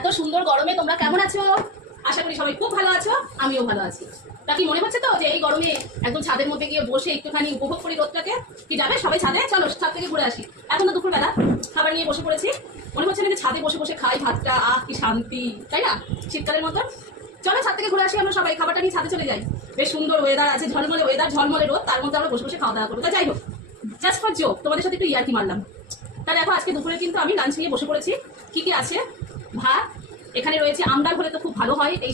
এত সুন্দর গরমে তোমরা কেমন আছো? আশা করি সবাই খুব ভালো আছো, আমিও ভালো আছি। তা কি মনে হচ্ছে তো যে এই গরমে একদম ছাদের মধ্যে গিয়ে বসে একটুখানি উপভোগ করি রোদটাকে? কি যাবে সবাই ছাদে? চলো ছাদ থেকে ঘুরে আসি। এখন তো দুপুরবেলা, খাবার নিয়ে বসে পড়েছি। মনে হচ্ছে না যে ছাদে বসে বসে খাই ভাতটা, আহ কি শান্তি, তাই না? শীতকালের মতন। চলো ছাদ থেকে ঘুরে আসি, আমরা সবাই খাবারটা নিয়ে ছাদে চলে যাই। বেশ সুন্দর ওয়েদার আছে, ঝলমলে ওয়েদার, ঝলমলে রোদ, তার মধ্যে আমরা বসে বসে খাওয়া দাওয়া করবো। তা যাই হোক, জাস্ট ফর জোক তোমাদের সাথে একটু ইয়ার্কি মারলাম। তাহলে দেখো আজকে দুপুরে কিন্তু আমি লাঞ্চ নিয়ে বসে পড়েছি। কি কি আছে? ভাত, এখানে রয়েছে আমডাল, হলে তো খুব ভালো হয় এই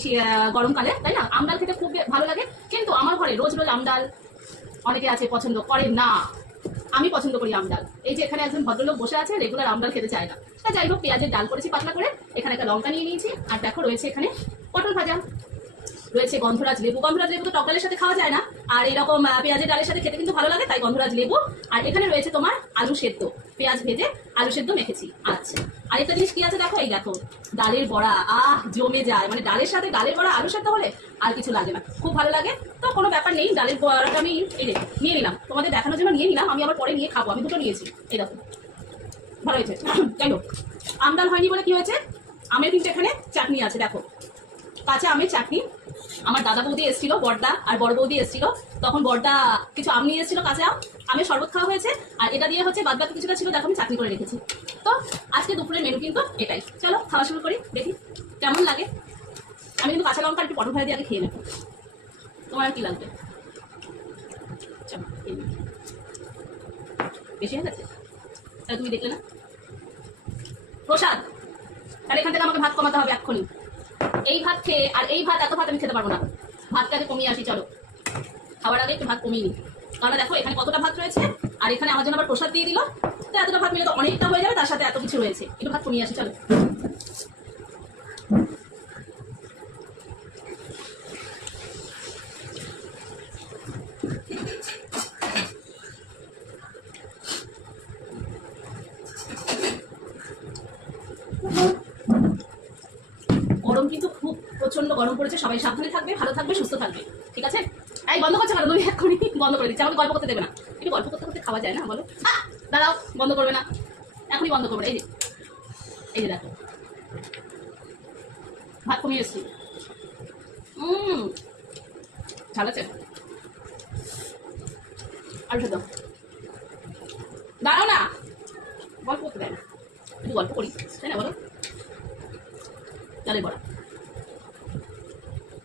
গরমকালে, তাই না? আমডাল খেতে খুব ভালো লাগে, কিন্তু আমার ঘরে রোজ রোজ আমডাল অনেকে আছে পছন্দ করে না। আমি পছন্দ করি আমডাল। এই যে এখানে একজন ভদ্রলোক বসে আছে, রেগুলার আমডাল খেতে চায় না। তা যাই হোক, পেঁয়াজের ডাল করেছি পাতলা করে, এখানে একটা লঙ্কা নিয়ে নিয়েছি, আর দেখো রয়েছে এখানে পটল ভাজা, রয়েছে গন্ধরাজ লেবু। গন্ধরাজ লেবু তো টক ডালের সাথে খাওয়া যায় না, আর এরকম পেঁয়াজের ডালের সাথে খেতে কিন্তু ভালো লাগে, তাই গন্ধরাজ লেবু। আর এখানে রয়েছে তোমার আলু সেদ্ধ, পেঁয়াজ ভেজে আলু সেদ্ধ মেখেছি। আচ্ছা, আর একটা জিনিস কি আছে দেখো, এই দেখো ডালের বড়া, আহ জমে যায়। মানে ডালের সাথে ডালের বড়া আলু সেদ্ধ হলে আর কিছু লাগে না, খুব ভালো লাগে। তো কোনো ব্যাপার নেই, ডালের বড়াটা আমি এই নিয়ে নিলাম, তোমাদের দেখানোর জন্য নিয়ে নিলাম। আমি আবার পরে নিয়ে খাবো, আমি দুটো নিয়েছি। এই দেখো ভালো হয়েছে। যাই হোক, আমডাল হয়নি বলে কি হয়েছে, আমের কিন্তু এখানে চাটনি আছে, দেখো কাঁচা আমের চাটনি। আমার দাদা বৌদি এসেছিল, বড়দা আর বড় বৌদি এসেছিল, তখন বড়দা কিছু আম নিয়ে এসেছিল, কাঁচা আমের শরবত খাওয়া হয়েছে। আর এটা দিয়ে হচ্ছে বাদ বাকি কিছুটা ছিল, দেখো আমি চাটনি করে রেখেছি। তো আজকে দুপুরের মেনু কিন্তু এটাই। চলো খাওয়া শুরু করি, দেখি কেমন লাগে। আমি কিন্তু কাঁচা লঙ্কা একটু পটল ভাজা দিয়ে আগে খেয়ে নেবো। তোমার কি লাগবে? চলো বেশি হয়ে গেছে তাহলে তুমি দেখলে না প্রসাদ, তাহলে এখান থেকে আমাকে ভাত কমাতে হবে এক্ষুনি। এই ভাত খেয়ে আর এই ভাত, এত ভাত আমি খেতে পারবো না। ভাতটাকে কমিয়ে আসি, চলো খাবার আগে একটু ভাত কমিয়ে নিই। কারণ দেখো এখানে কতটা ভাত রয়েছে, আর এখানে আমার জন্য আবার প্রসাদ দিয়ে দিল, তো এতটা ভাত মিলে তো অনেকটা হয়ে যাবে, তার সাথে এত কিছু রয়েছে। একটু ভাত কমিয়ে আসি, চলো। গরম কিন্তু খুব প্রচন্ড গরম পড়েছে, সবাই সাবধানে থাকবে, ভালো থাকবে, সুস্থ থাকবে, ঠিক আছে? এই বন্ধ করছে কারণ তুমি এক্ষুনি বন্ধ করে দিচ্ছি, আমাকে গল্প করতে দেবে না। একটু গল্প করতে করতে খাওয়া যায় না, বলো? দাঁড়াও, বন্ধ করবে না, এখনই বন্ধ করবে। এই যে দেখো ভাত কমিয়ে এসছি। ঝাল আছে, আর দাও, দাঁড়াও না, গল্প করতে দেয় না, একটু গল্প করি, তাই না বলো? ডালের বড়া,